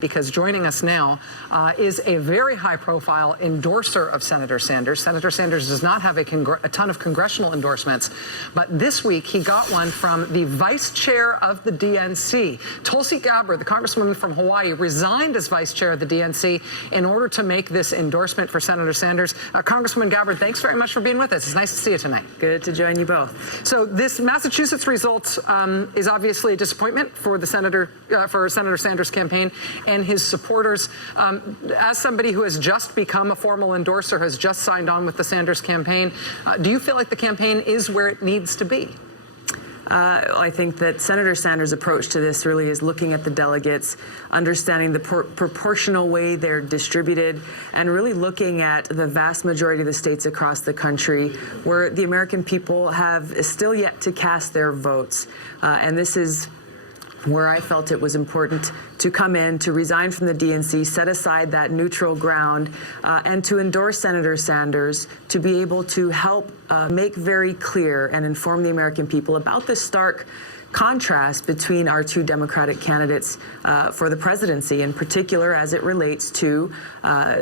Because joining us now is a very high-profile endorser of Senator Sanders. Senator Sanders does not have a ton of congressional endorsements, but this week he got one from the vice chair of the DNC. Tulsi Gabbard, the Congresswoman from Hawaii, resigned as vice chair of the DNC in order to make this endorsement for Senator Sanders. Congresswoman Gabbard, thanks very much for being with us. It's nice to see you tonight. Good to join you both. So this Massachusetts result is obviously a disappointment for the Senator Sanders campaign and his supporters. As somebody who has just become a formal endorser, has just signed on with the Sanders campaign, do you feel like the campaign is where it needs to be? I think that Senator Sanders' approach to this really is looking at the delegates, understanding the proportional way they're distributed, and really looking at the vast majority of the states across the country where the American people have still yet to cast their votes. And this is where I felt it was important to come in, to resign from the DNC, set aside that neutral ground, and to endorse Senator Sanders to be able to help make very clear and inform the American people about the stark contrast between our two Democratic candidates for the presidency, in particular as it relates to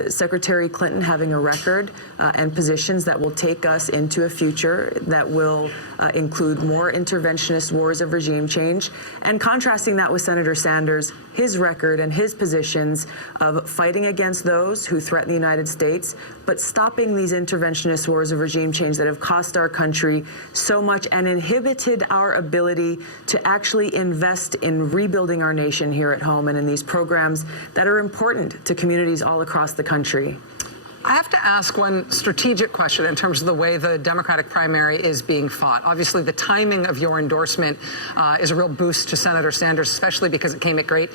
Secretary Clinton having a record and positions that will take us into a future that will include more interventionist wars of regime change, and contrasting that with Senator Sanders, his record and his positions of fighting against those who threaten the United States, but stopping these interventionist wars of regime change that have cost our country so much and inhibited our ability to actually invest in rebuilding our nation here at home and in these programs that are important to communities all across the country. I have to ask one strategic question in terms of the way the Democratic primary is being fought. Obviously, the timing of your endorsement is a real boost to Senator Sanders, especially because it came at great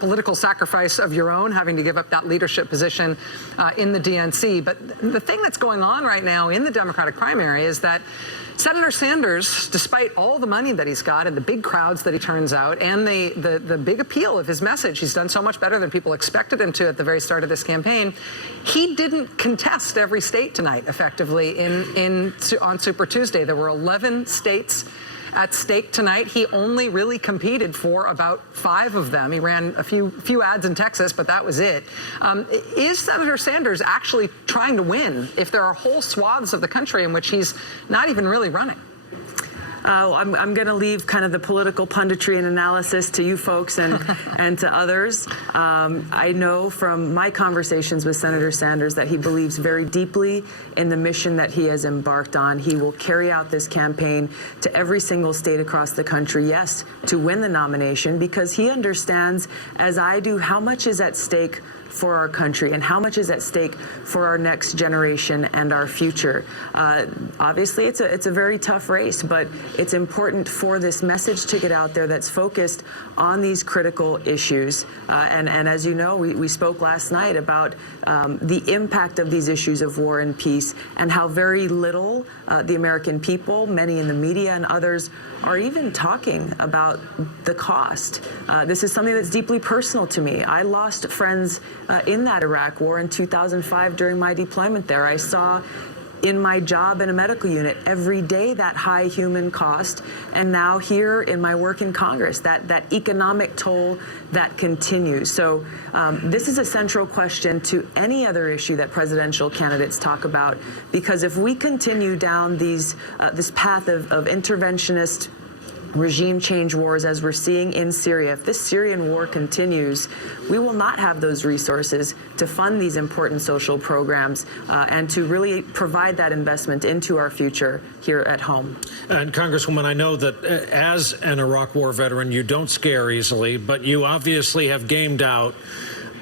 political sacrifice of your own, having to give up that leadership position in the DNC. But the thing that's going on right now in the Democratic primary is that Senator Sanders, despite all the money that he's got and the big crowds that he turns out and the big appeal of his message, he's done so much better than people expected him to at the very start of this campaign. He didn't contest every state tonight, effectively, on Super Tuesday. There were 11 states at stake tonight. He only really competed for about 5 of them. He ran a few ads in Texas, but that was it. Is Senator Sanders actually trying to win if there are whole swaths of the country in which he's not even really running? I'm going to leave kind of the political punditry and analysis to you folks and, and to others. I know from my conversations with Senator Sanders that he believes very deeply in the mission that he has embarked on. He will carry out this campaign to every single state across the country, yes, to win the nomination, because he understands, as I do, how much is at stake for our country and how much is at stake for our next generation and our future. Obviously, it's a very tough race, but it's important for this message to get out there that's focused on these critical issues. And as you know, we spoke last night about the impact of these issues of war and peace and how very little the American people, many in the media and others, are even talking about the cost. This is something that's deeply personal to me. I lost friends in that Iraq war in 2005 during my deployment there. I saw in my job in a medical unit every day that high human cost, and now here in my work in Congress, that economic toll that continues. So this is a central question to any other issue that presidential candidates talk about, because if we continue down this path of interventionist regime change wars, as we're seeing in Syria, if this Syrian war continues, we will not have those resources to fund these important social programs and to really provide that investment into our future here at home. And Congresswoman, I know that as an Iraq War veteran, you don't scare easily, but you obviously have gamed out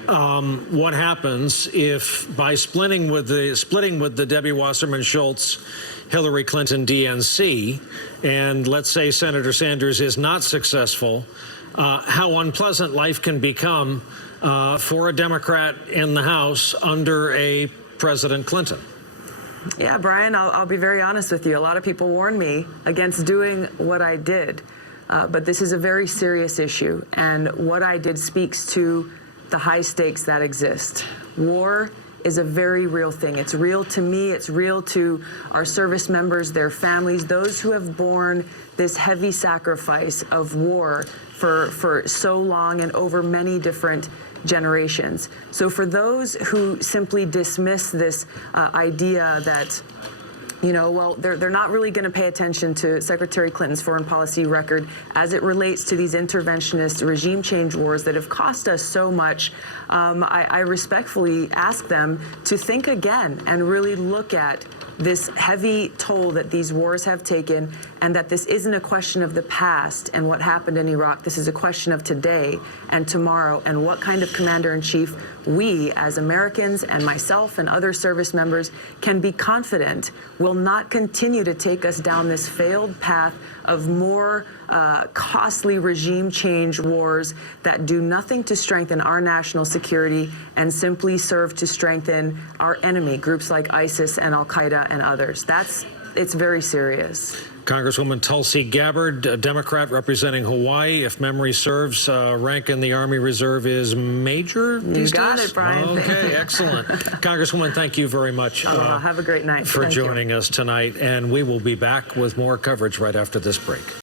what happens if, by splitting with the Debbie Wasserman Schultz Hillary Clinton DNC, and let's say Senator Sanders is not successful, how unpleasant life can become for a Democrat in the House under a President Clinton. Yeah, Brian, I'll be very honest with you. A lot of people warned me against doing what I did, but this is a very serious issue, and what I did speaks to the high stakes that exist. War is a very real thing. It's real to me. It's real to our service members, their families, those who have borne this heavy sacrifice of war for so long and over many different generations. So for those who simply dismiss this idea that, well, they're not really going to pay attention to Secretary Clinton's foreign policy record as it relates to these interventionist regime change wars that have cost us so much. I respectfully ask them to think again and really look at this heavy toll that these wars have taken, and that this isn't a question of the past and what happened in Iraq. This is a question of today and tomorrow, and what kind of commander-in-chief we as Americans and myself and other service members can be confident will not continue to take us down this failed path of more costly regime change wars that do nothing to strengthen our national security and simply serve to strengthen our enemy, groups like ISIS and Al-Qaeda and others. It's very serious. Congresswoman Tulsi Gabbard, a Democrat representing Hawaii. If memory serves, rank in the Army Reserve is major these days? You got it, Brian. Okay, excellent. Congresswoman, thank you very much. Have a great night. For Thank you. joining us tonight. And we will be back with more coverage right after this break.